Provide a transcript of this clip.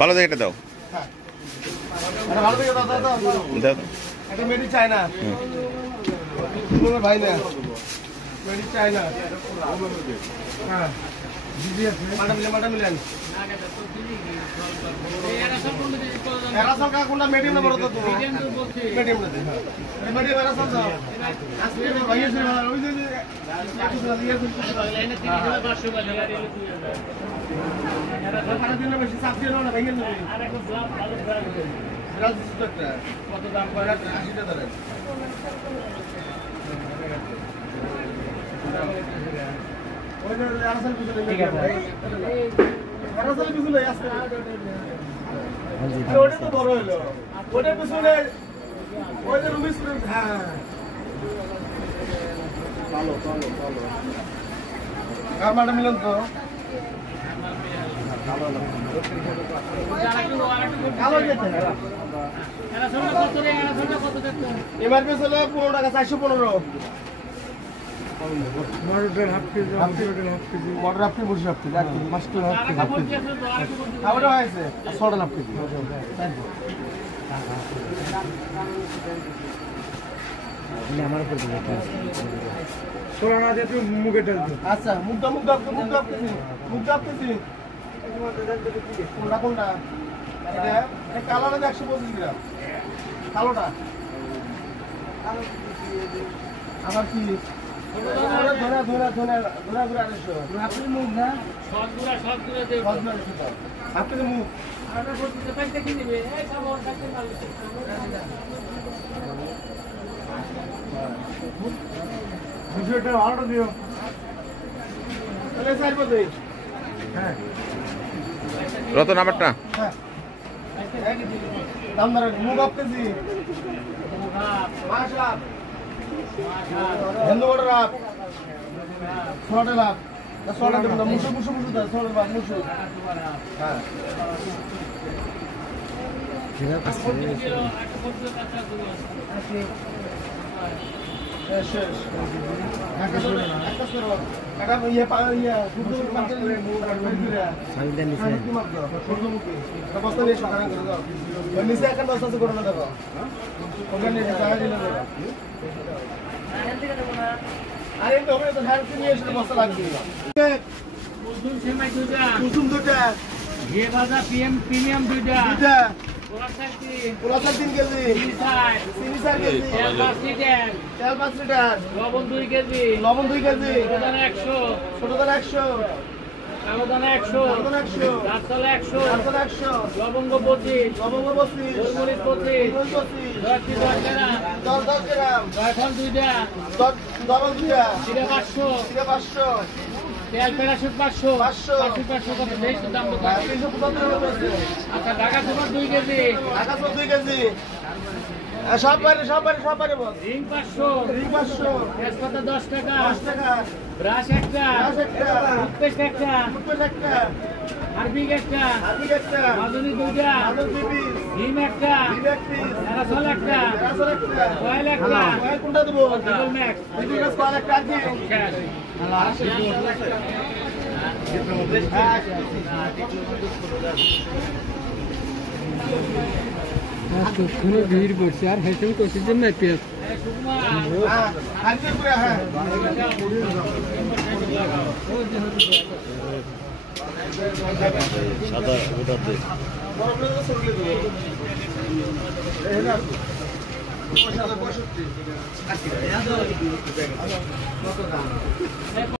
ভালো জায়গাটা দাও। এটা মেড ইন চায়না ভাই না মেড ইন চায়না। হ্যাঁ মাটা মিলেন এরাসল কা কোনটা মিডিয়াম নাম্বার তো মিডিয়াম না মিডিয়াম এরাসল দাও আজকে ভাইয়া সে ওই যে লাইনে 3500 টাকা দিলে তুই এরাসল সারা দিন বেশি চাপ দিও না ভাইয়া নেবে আরে কত দাম ভালো ব্রাজ দিতে কত দাম করে 80 টাকা ধরে ওই যে এরাসল পিছনে ঠিক আছে এরাসল পিছনে আসছে ওটা তো বড় হলো ওটা পিছনে ওই যে রুমিস হ্যাঁ ভালো কামাটা মিলন তো ভালো যেতে এরা সব কত রে এরা সব কত দেখতে এমআরপি হলো 15 টাকা 415 model half KG model half KG বসে হাফ কেজি আর মাস্টার হাফ কেজি খাওয়াটা হয়েছে 6 হাফ কেজি আমার উপর সোনা দিয়ে তুই মুখে ঢালবি আচ্ছা মুখ দাও কেজি কোনটা এটা কালোটা 125 গ্রাম কালোটা আবার কি ধরা 250 আপনি মুখ না সব গুড়া দেব আপনি মুখ আর বলতে পাইতে কি নেবে এই সব কাছে মাল দুশোটা ভাড়াটা দিও তাহলে স্যার বলতে হ্যাঁ রতন নাম্বারটা হ্যাঁ দাম ধরে মুখ আপ কেজি মাশা হিন্দু বড় রাত ছোট লাভ ছোট দেব না মুসু দা ছোট বাপ মুসু হ্যাঁ ঠিক আছে শেষ একটা ইয়ে ইয়া গুরু মার্কেট মুখ কাটবে দিরা সাইডে নিচে কি মাপ দাও সূর্যমুখী এটা বস্তা নিয়ে সকালে করে দাও ওই নিচে একটা বস্তা আছে করে দাও ওখানে নিয়ে জায়গা দিলে দাও আরে তো ওখানে তো ঢালতে নিয়ে এসে বস্তা লাগবে কুসুম সেমাই দুটা ঘিয়ে ভাজা প্রিমিয়াম দুটা পোলাসার 3 কেজি চিনি 4 কেজি তেল 5 লিটার লবণ 2 কেজি 100 কালো দানা 100 রাততলা 100 লবঙ্গ 25 গোলমরিচ 25 10 গ্রাম এখন 2টা জিরা 500 তেল প্যারাশুট 500 কত দেশ দাম কত 375 আচ্ছা ঢাকা সুপার 2 কেজি সব পারে বল রিং 500 তেজপাতা 10 টাকা ব্রাশ একটা টুথপেস্ট একটা হারপিক একটা মাদুনি 2টা ডিম একটা এরাসল একটা অয়েল একটা কোনটা দেব ডাবল ম্যাক্স কয়েল একটা আছে খুব ভিড় করছে আর হেসে করছে জন্য পেঁয়াজ সাদা